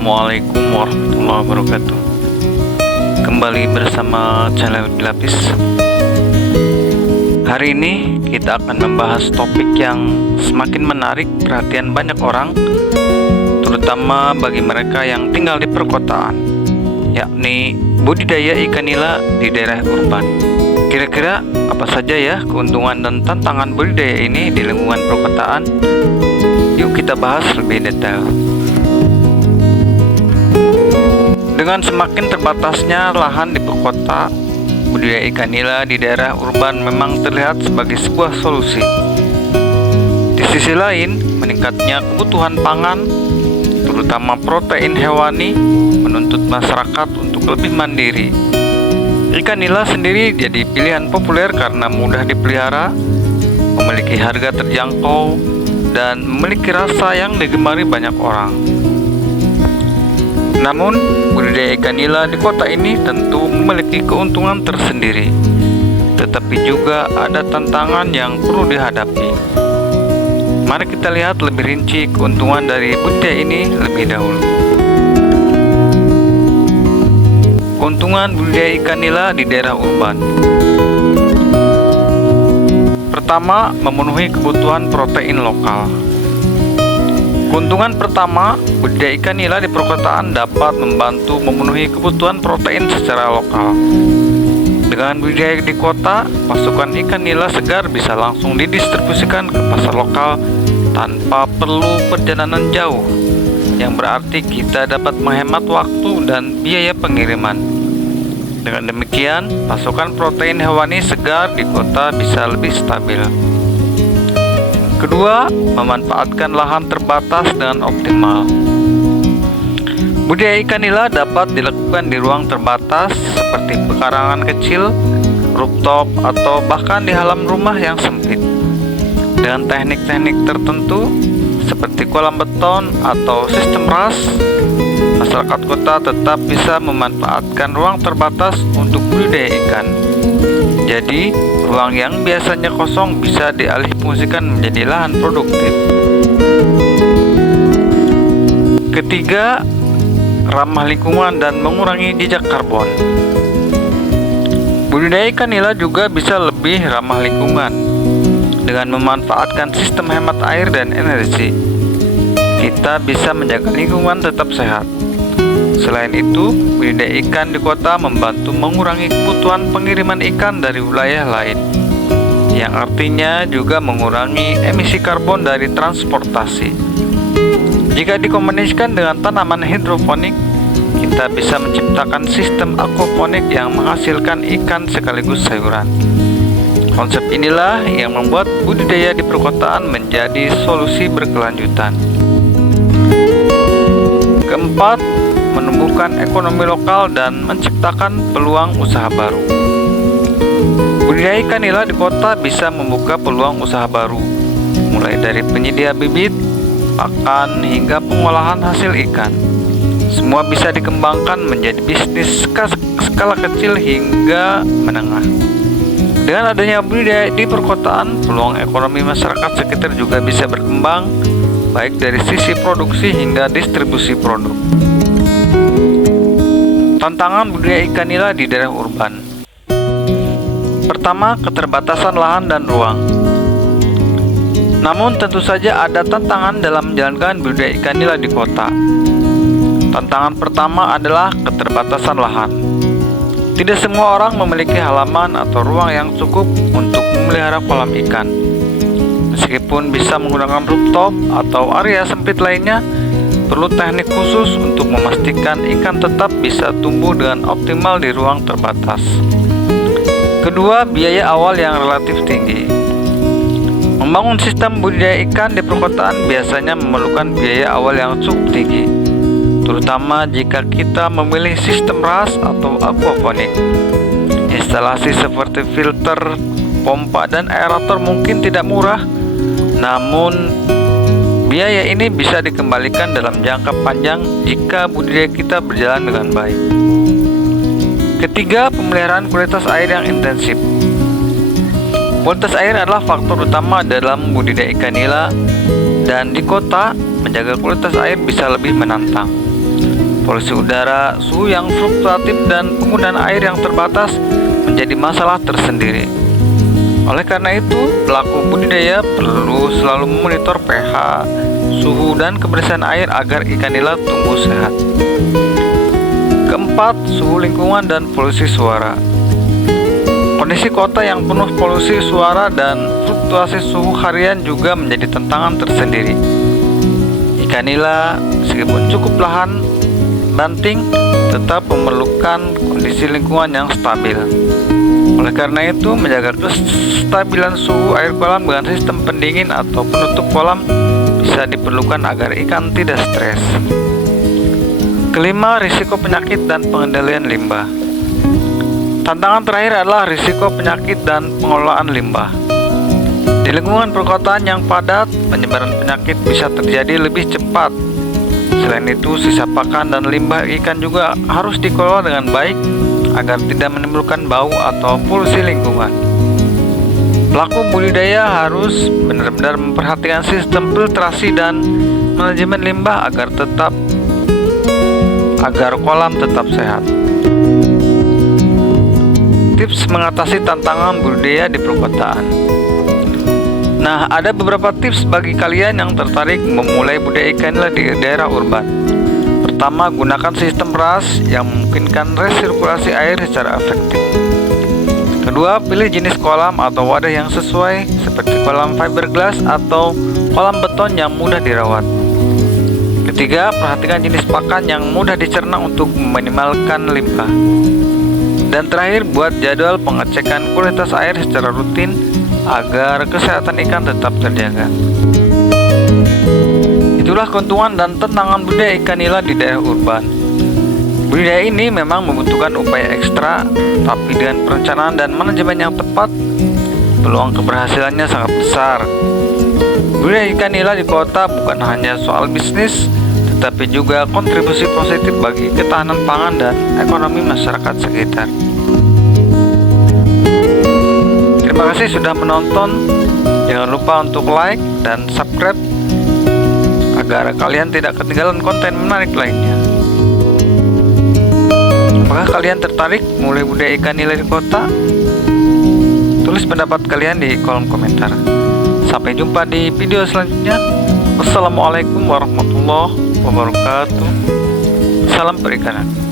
Assalamualaikum warahmatullahi wabarakatuh. Kembali bersama channel Lapis. Hari ini kita akan membahas topik yang semakin menarik perhatian banyak orang, terutama bagi mereka yang tinggal di perkotaan, yakni budidaya ikan nila di daerah urban. Kira-kira apa saja ya keuntungan dan tantangan budidaya ini di lingkungan perkotaan? Yuk kita bahas lebih detail. Dengan semakin terbatasnya lahan di perkota, budidaya ikan nila di daerah urban memang terlihat sebagai sebuah solusi. Di sisi lain, meningkatnya kebutuhan pangan, terutama protein hewani, menuntut masyarakat untuk lebih mandiri. Ikan nila sendiri jadi pilihan populer karena mudah dipelihara, memiliki harga terjangkau, dan memiliki rasa yang digemari banyak orang. Namun, budidaya ikan nila di kota ini tentu memiliki keuntungan tersendiri, tetapi juga ada tantangan yang perlu dihadapi. Mari kita lihat lebih rinci keuntungan dari budidaya ini lebih dahulu. Keuntungan budidaya ikan nila di daerah urban. Pertama, memenuhi kebutuhan protein lokal. Keuntungan pertama, budidaya ikan nila di perkotaan dapat membantu memenuhi kebutuhan protein secara lokal. Dengan budidaya di kota, pasukan ikan nila segar bisa langsung didistribusikan ke pasar lokal tanpa perlu perjalanan jauh, yang berarti kita dapat menghemat waktu dan biaya pengiriman. Dengan demikian, pasokan protein hewani segar di kota bisa lebih stabil. Kedua, memanfaatkan lahan terbatas dengan optimal. Budidaya ikan nila dapat dilakukan di ruang terbatas seperti pekarangan kecil, rooftop, atau bahkan di halaman rumah yang sempit. Dengan teknik-teknik tertentu seperti kolam beton atau sistem ras, masyarakat kota tetap bisa memanfaatkan ruang terbatas untuk budidaya ikan. Jadi, ruang yang biasanya kosong bisa dialihfungsikan menjadi lahan produktif. Ketiga, ramah lingkungan dan mengurangi jejak karbon. Budidaya ikan nila juga bisa lebih ramah lingkungan dengan memanfaatkan sistem hemat air dan energi. Kita bisa menjaga lingkungan tetap sehat. Selain itu, budidaya ikan di kota membantu mengurangi kebutuhan pengiriman ikan dari wilayah lain, yang artinya juga mengurangi emisi karbon dari transportasi. Jika dikombinasikan dengan tanaman hidroponik, kita bisa menciptakan sistem aquaponik yang menghasilkan ikan sekaligus sayuran. Konsep inilah yang membuat budidaya di perkotaan menjadi solusi berkelanjutan. Keempat, menumbuhkan ekonomi lokal dan menciptakan peluang usaha baru. Budidaya ikan nila di kota bisa membuka peluang usaha baru, mulai dari penyedia bibit, pakan, hingga pengolahan hasil ikan. Semua bisa dikembangkan menjadi bisnis skala kecil hingga menengah. Dengan adanya budidaya di perkotaan, peluang ekonomi masyarakat sekitar juga bisa berkembang, baik dari sisi produksi hingga distribusi produk. Tantangan budidaya ikan nila di daerah urban. Pertama, keterbatasan lahan dan ruang. Namun tentu saja ada tantangan dalam menjalankan budidaya ikan nila di kota. Tantangan pertama adalah keterbatasan lahan. Tidak semua orang memiliki halaman atau ruang yang cukup untuk memelihara kolam ikan. Meskipun bisa menggunakan rooftop atau area sempit lainnya, perlu teknik khusus untuk memastikan ikan tetap bisa tumbuh dengan optimal di ruang terbatas. Kedua, biaya awal yang relatif tinggi. Membangun sistem budidaya ikan di perkotaan biasanya memerlukan biaya awal yang cukup tinggi, terutama jika kita memilih sistem ras atau aquaponik. Instalasi seperti filter, pompa, dan aerator mungkin tidak murah, namun biaya ini bisa dikembalikan dalam jangka panjang jika budidaya kita berjalan dengan baik. Ketiga, pemeliharaan kualitas air yang intensif. Kualitas air adalah faktor utama dalam budidaya ikan nila, dan di kota, menjaga kualitas air bisa lebih menantang. polusi udara, suhu yang fluktuatif, dan penggunaan air yang terbatas menjadi masalah tersendiri. Oleh karena itu, pelaku budidaya perlu selalu memonitor pH, suhu, dan kebersihan air agar ikan nila tumbuh sehat. Keempat, suhu lingkungan dan polusi suara. Kondisi kota yang penuh polusi suara dan fluktuasi suhu harian juga menjadi tantangan tersendiri. Ikan nila, meskipun cukup lahan banting, tetap memerlukan kondisi lingkungan yang stabil. Oleh karena itu, menjaga kestabilan suhu air kolam dengan sistem pendingin atau penutup kolam bisa diperlukan agar ikan tidak stres. Kelima, risiko penyakit dan pengendalian limbah. Tantangan terakhir adalah risiko penyakit dan pengelolaan limbah. Di lingkungan perkotaan yang padat, penyebaran penyakit bisa terjadi lebih cepat. Selain itu, sisa pakan dan limbah ikan juga harus dikelola dengan baik agar tidak menimbulkan bau atau polusi lingkungan. Pelaku budidaya harus benar-benar memperhatikan sistem filtrasi dan manajemen limbah agar kolam tetap sehat. Tips mengatasi tantangan budidaya di perkotaan. Nah, ada beberapa tips bagi kalian yang tertarik memulai budidaya ikan nila di daerah urban. Pertama, gunakan sistem ras yang memungkinkan resirkulasi air secara efektif. Kedua, pilih jenis kolam atau wadah yang sesuai seperti kolam fiberglass atau kolam beton yang mudah dirawat. Ketiga, perhatikan jenis pakan yang mudah dicerna untuk meminimalkan limbah. Dan terakhir, buat jadwal pengecekan kualitas air secara rutin agar kesehatan ikan tetap terjaga. Itulah keuntungan dan tantangan budidaya ikan nila di daerah urban. Budidaya ini memang membutuhkan upaya ekstra, tapi dengan perencanaan dan manajemen yang tepat, peluang keberhasilannya sangat besar. Budidaya ikan nila di kota bukan hanya soal bisnis, tetapi juga kontribusi positif bagi ketahanan pangan dan ekonomi masyarakat sekitar. Terima kasih sudah menonton. Jangan lupa untuk like dan subscribe agar kalian tidak ketinggalan konten menarik lainnya. Apakah kalian tertarik mulai budidaya ikan nila di kota? Tulis pendapat kalian di kolom komentar. Sampai jumpa di video selanjutnya. Wassalamualaikum warahmatullahi wabarakatuh. Salam perikanan.